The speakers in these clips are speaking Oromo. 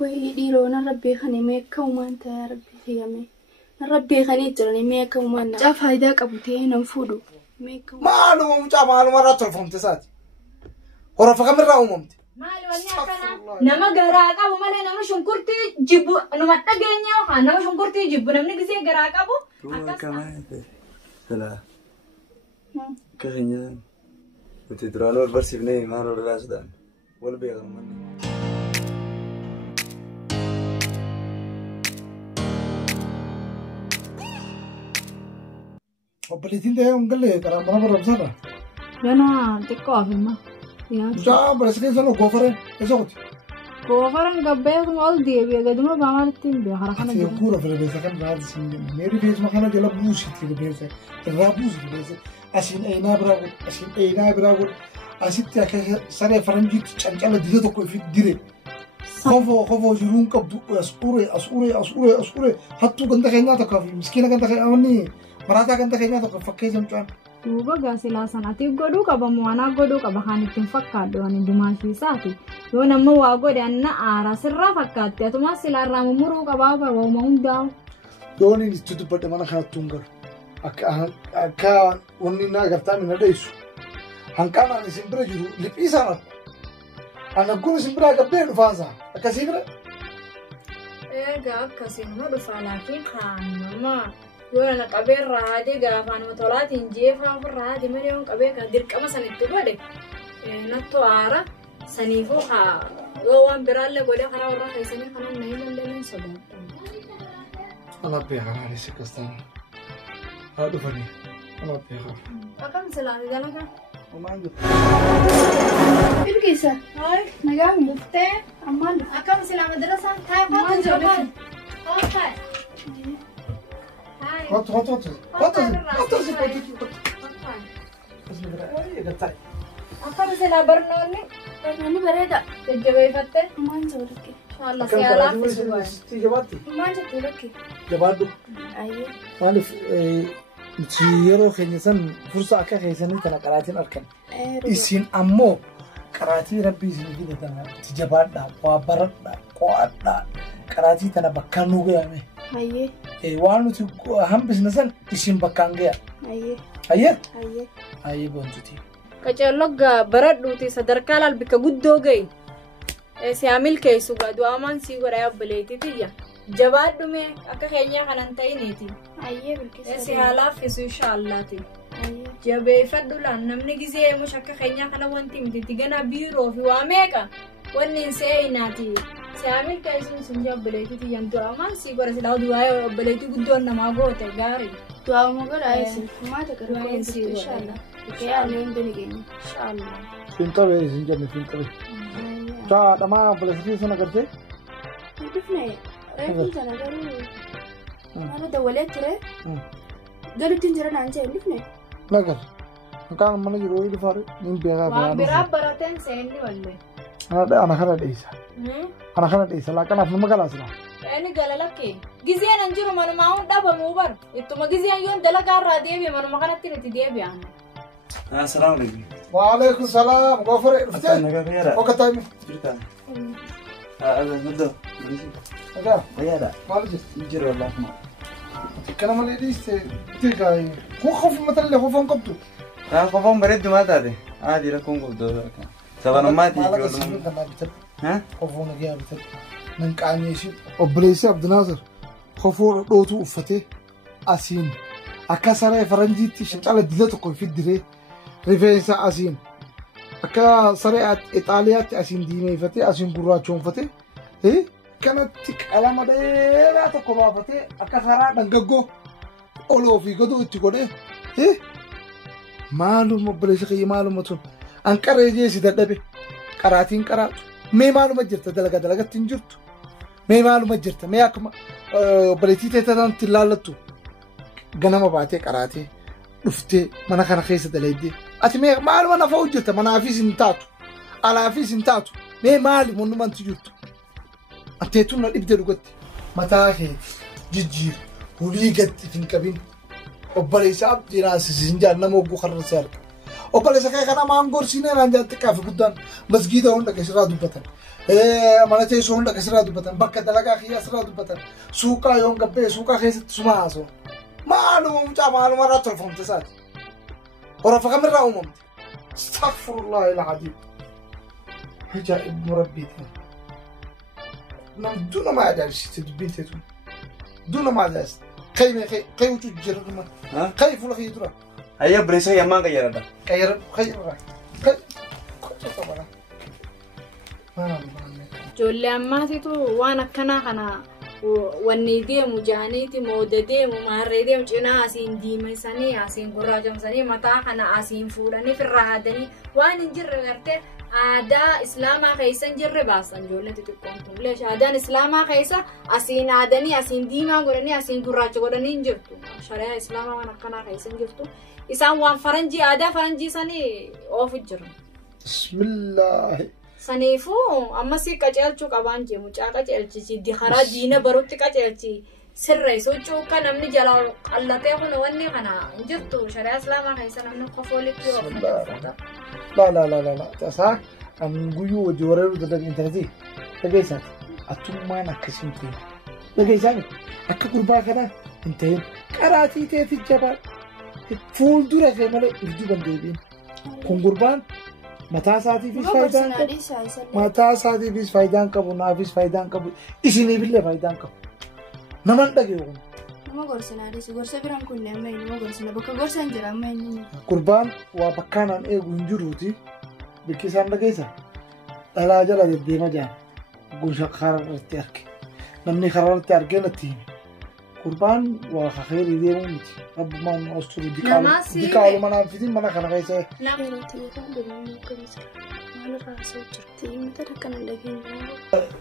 ويديروا نربي خني ميكا وما أنت يا ربي خيامي نربي خني ترى ميكا وما جاف هيداك أبو تين نفودو ميكا معلومة مجا معلومة راتل فهمت ساتي ورفق من راو ممتي مالي ونيا نما غراك أبو مالي نما شنكرتي جيبو نما تجيني وها نما شنكرتي جيبو نما نجزي غراك أبو كمان لا كهينيا بتدرانو البرسي بني ما نور راسدان ولا بيغم مني وبليتين ده يوم قال لي ترى مرة بسرعة أنا تكوا في ما يا جا بس كيف سنو كوفرين إيش كوفرن قبيت مال دي بيقدموا بعمل التيم بحركة في كورة في البيت كان راد سين ميري بيت ما كان جل بوش في البيت الرابوس في البيت عشان أينا براغول عشان تأكل سريع فرنجي تشانجلا ديزو تكوي في الديرة خفو جرون كبدو أسوري حتى كنت خينا تكافي مسكينة كنت خينا مراتا كنت خينا تكافي فكيزم جان Duuba gaasila sanatiif godhuu qaba mo'anaa godhuu qaba kan ittiin fakkaadhu ani dimaashiisaati yoo nama waa godhe anna aara sirraa fakkaatti atumas silaarraa muruu qabaa barbauma hundaa'u. Dooni itti dubbadhe mana kanatti hungaru akka wanni na agartaa mina dheessu hanqaan ani isin bira jiru liphii isaan ana kun isin bira gabbee dhufaansa akkasii bira. Egaa akkasii nama dhufaa laakiin kaan nama. Yoona qabee raadee gaafaan matolaatiin jeefaa raadee malee qabee kan dirqama sanitti godhe natto aara saniifuu haa yoo waan biraallee godhee karaa warra keessanii kanan na himallee sodaadha. Alaabee haraa isa kastaan haa dhufanii alaabee haraa. Akkam silaati dalaga? Omaan jiru. Bilkeessa. Haay. Nagaan Dhuftee. ammaan Akkam silaa madrasaan taa'ee kootu jiru. Okay. Hot. Akkam silaa barnoonni barnoonni bareeda jajjabeeffattee ammaan jiru lakke inshallah siyaalaaf isu baay'ee. Tii jabaatti. ammaan jirtu lakke Jabaadhu. ayyee Maaliif yeroo keenya san fursa akka keessanii tana qaraatiin argan. Isin ammoo qaraatii rabbii isin fidatan itti jabaadhaa waa baradhaa qo'adhaa qaraatii tana bakka nuu ga'ame. ayyee Waan nuti hambisna san isin bakkaan ga'a. ayyee Ayyee? ayyee Ayyee boontuti. Qaceelloggaa baradhuuti sadarkaa lalbika guddoo ga'i. Siyaamil keessu gaa du'aamaan sii godha yaabbileetitiyya. Jabaadhume akka keenyaa kanan ta'iniiti. ayyee bilkeessa Siyaalaaf isu inshaallaati. ayyee Jabeeffadhu laan namni gizee mush akka keenyaa kana wanti miti ganaa biiroo fi waa meeqa wanni hin seeyinaati. Siyaamil keessuun sun yaabbileetitiyyan du'aamaan sii godha silaa du'aa yaabbileetii guddoon namaa goote gaarii. du'aa mogola ayesin maata gara koontu inshallah kaya ne ndani gani inshallah Fintabe isin jenne fintabe. Caa dhamaa balasitii sana gartee? dufne reefin sana garuu mana dawalee ture galutti jira naan jee dufne Nagar. Hanqaan mana jiru ho'i dhufaare niin beekaa Waan biraa barateen seenni wallee. Ana kana dheessa. Ana kana dheessa laaqanaaf nama galaasina. Inni galalakkee gizeen an jiru manumaa hun dhabamuu baru ittuma gizeen yoon dalagaa irraa deebi'e manuma kanatti nuti deebi'an. السلام عليكم. Waalaikum salaam. Goofare dhuftee? نقدر Oka taa'imi. جرتان. هذا نبدأ. Nagaa. ويادا. Maal jirti? نجري والله ما. Kana malee dhiiste tirgaayi. Kuu qofu matallee qofoon qabdu. قفهم بريد ما تادي. عادي لكم قبضوا. سبحان ما تيجي. Maalaqa sibiil kanaa bitan. ها؟ Qofoo nagaa bitan. Nan qaanyeessi. Obboleessi Abdinaazar qofoo dhootu uffatee asiin akka saree faranjiitti shinqala dila tokko fiddiree rifeensa asiin akka saree Ixaaliyaatti asiin diimeeffatee asiin gurraachoonfatee kanatti qalama dheeraa tokko baafatee akka karaa dhangaggoo oloo fi godoo itti godhee maaluma obboleessi kiyya maaluma tun anqaree jeesi dadhabe qaraatiin qaraatu mee maaluma jirta dalagatti hin jirtu mee maaluma jirta mee akkuma obboleettii teessatti ilaallattu ganama baatee qaraatee dhuftee mana kana keessa dalaydee ati mee maaluma nafa hojjeta manaafis hin taatu alaafis hin taatu mee maali monumanti jirtu anteetuun na dhibde dhugatti mataa keeti jijjiir hulii gatti hin qabin obboleessa abdiinaasisiin jaannama hogguu karrasee arga obboleessa kee kana maangorsiinee naan jaatti qaafi guddaan masgiida hunda keessirraa dubbatan mana teessoo hunda asirraa dubbatan bakka dalagaa kiyya asirraa dubbatan suuqaa yoon gabbee suuqaa keessatti suma haasoo maaluma mucaa maaluma irraa tolfamte isaati horofa kamirraa uumamte astaghfirullah ilaaziim ajaa'ib murabbiitiin nam duna ma ajaa'ibsiiste dubbiin teetu duna ma ajaa'ibsiiste kay wucuu jirruma kay fuula kiyya dura ayya bireessa yammaan qayyaradha qayyarra kay qocha qabala ijoollee ammaatitu waan akkanaa kana wanni deemu jaaniiti mooda deemu maarree deemu cinaa asiin diimessanii asiin gurraachamsanii mataa kana asiin fuudhanii firraa haadanii waan hin jirre gartee aadaa islaamaa keessa hin jirre baasan ijoollee xixiqqoon kun leesha aadaan islaamaa keessa asiin haadanii asiin diimaa godhanii asiin gurraacha godhanii hin jirtu shari'aa islaamaa waan akkanaa keessa hin jirtu isaan waan faranjii aadaa faranjii sanii oofu jiru. Bismillaahi. Saniifuu ammasii qaceelchuu qabaan jee mucaa qaceelchisi karaa diina barutti qaceelchi sirreessu cuuqa namni jala qallatee kun wanni kana hin jirtu shari'aa islaamaa keessa namni kofoolitti yoo la tasaa an guyyuu hojii wareeruu dadhabe intarneetii dhageessaati atummaan akkasii hin ta'in dhageessaani akka gurbaa kanaa hin ta'in qaraatii ta'eefi jabaa fuuldura kee malee ibduu bandeebiin kun gurbaan mataa isaatiifis faayidaan qabu mataa isaatiifis faayidaan qabu naafis faayidaan qabu isiniifillee faayidaan qabu naman dhageewu nama gorsinaadhis gorsa biraan kun amma nama gorsina bakka gorsaan jira amma inni gurbaan waa bakkaanaan eegu hin jiruuti bikki isaan dhageessa dhalaa jala deddeema jaan gunsha karaa irratti arge namni karaa irratti argee natti hime gurbaan waa khayrii deemuu miti rabbumaan osturu diqaalu manaan fitin mana kana keessa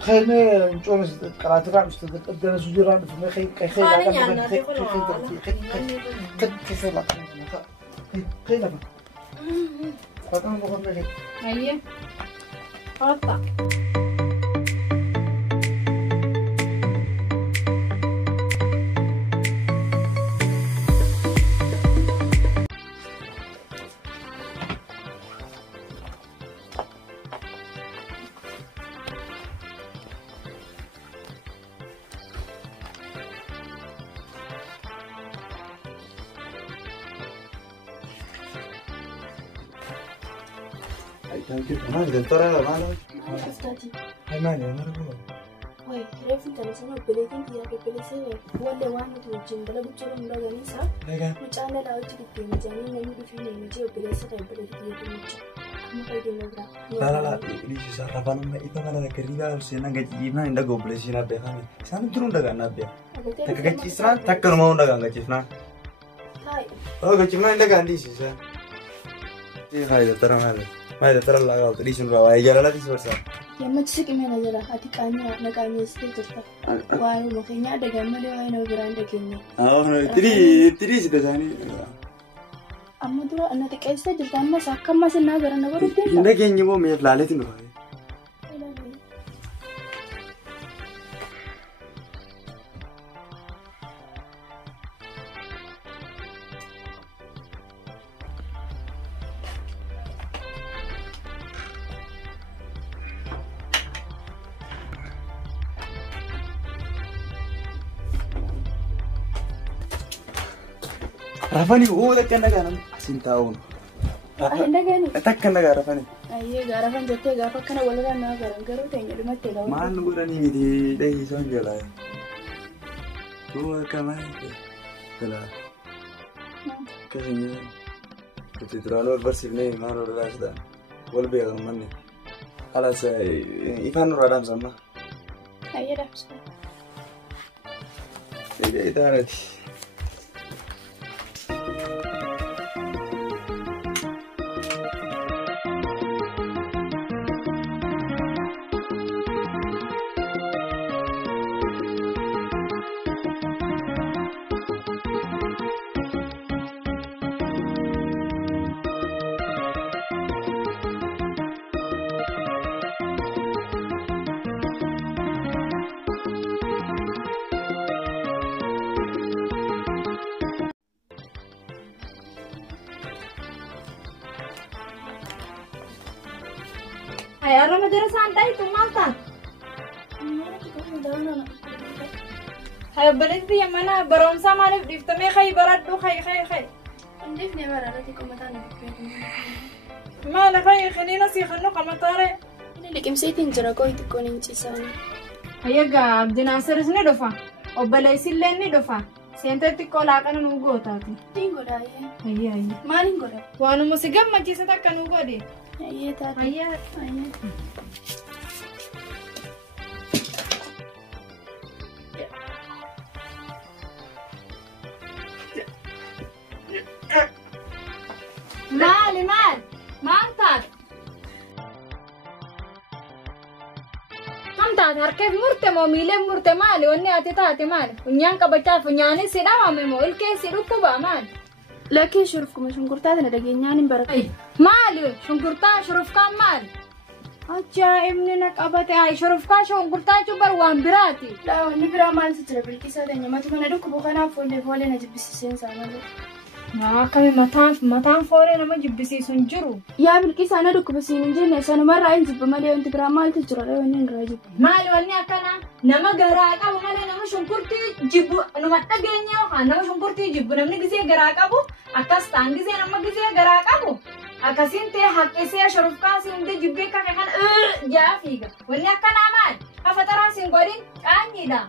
خلينا نشوف قرات راه مستقدر سجران في خي كيف لا خينا فكان بقول لك ايوه خلاص ما أقدر ترى ما له. هاي ماني أنا أقول. وين رأيت أنت مثلاً بلدين يا بلدين ولا واحد وجين بلا بتشوف من بعد نيسا. مش أنا لا أجي بتجي مجاني نمي فيني نجي بلدين كذا بلدين يا بلدين. ما كيدي نبرة. لا ليش صار رفعنا ما إذا ما لك كريبا وسينا قديمنا عند قبل سينا بيخاني. سان ترون دعنا بيا. تكاد كيسران تكر ما هو دعنا كيسنا. هاي. قديمنا عند قاندي سيسا. إيه هاي ترى ما هذا. ما إذا ترى الله قال تريشون رواية جالا لا تسورسا. يا ما تسيك منا جالا هاتي كانيا نكانيا ستيترتا. واي مخيني ada gambar dia wain orang dagingnya. Tiri sudah sana. Amma dulu anak tiga SD jadi amma sakam masih nagar anak baru dia. Dagingnya mau melihat lalat itu. Rafani, oh, tak kena kan? Asin tahun. Tak kena kan Rafani? Iya, Rafani jatuh gak apa kena walau nagar, garu tanya di mati dah. Mana bukan ini di dahi sonjo lah. Gua kamai, kena. Kayaknya, kita terlalu bersih nih, mana udah sudah. Gua lebih agak mana? Alas, Ivan udah sama. Iya dah. Tidak ada. هاي أنا مدرسة عندي تمالتا هاي بلدي يمنا برامسا ما نفدي تمي خي بردو خي عندي مرارتكم مثلا ما لا خي خلينا سيخنو قمطاري اللي كمسيتين جرا كوي تكون انتساني هيا عبد الناصر سني دفا وبلايس اللي دفا سنتي كولا كان نوغوتاتي تينغو داي هيا ما نينغورا وانا مسجم ما جيستا كان نوغودي هيا تاتي هيا مال ما انت harkeef murte moo miilee murte maali wanni ati taate maali funyaan qabachaaf funyaanii si dhabame moo ilkee si dhukkuba maali laakiin shurufkuma shunkurtaa tana dhageenyaan hin barakne maali shunkurtaa shurufkaan maali ajaa'ibni na qabate ay shurufkaa shunkurtaa cubar waan biraati laa wanni biraa maaltu jira bilqisaa ta'e nyamatu mana dhukkubu kanaaf foollee na jibbisiiseen saamalee kami mataan foollee nama jibbisiisu hin jiru. Yaa bilqisaa na dhukkubsiin hin jenne sanumarraa hin jibba malee wanti biraa maaltu jira wanni hin irraa jibba. Maali wanni akkana nama garaa qabu malee nama shunkurtii jibbu numa dhageenye yookaan nama shunkurtii jibbu namni gisee garaa qabu akkas ta'an gisee nama gisee garaa qabu akkasiin ta'e haqqisee shurufkaa siin jibbee kakka kan jaa fiiga wanni akkanaa maali hafatara siin godhin qaanyiidha.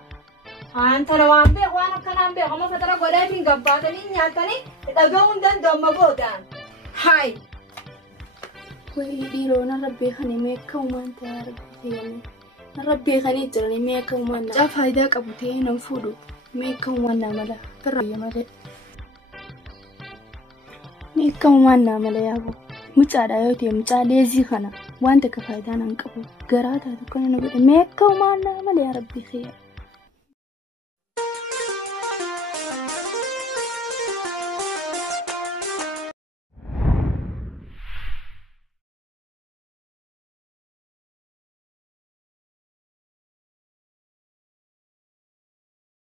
Antara waan beeku waan akkanaan beeku amma fatara godhaatiin gabbaatanii nyaatanii dhaga'uun danda'amma boodaan. Hayi. Wayii dhiiroo narra beekanii meeqa uumaan ta'e argitee narra beekanii jiranii meeqa uumaan naa faayidaa qabu ta'ee nan fuudhu meeqa uumaan naa mala firraa malee. Meeqa uumaan naa mala yaaboo mucaadhaa yoo ta'e mucaa leezii kana waan takka faayidaa nan qabu garaa taatu kana na godhe meeqa uumaan naa mala yaa rabbi xiyyaa.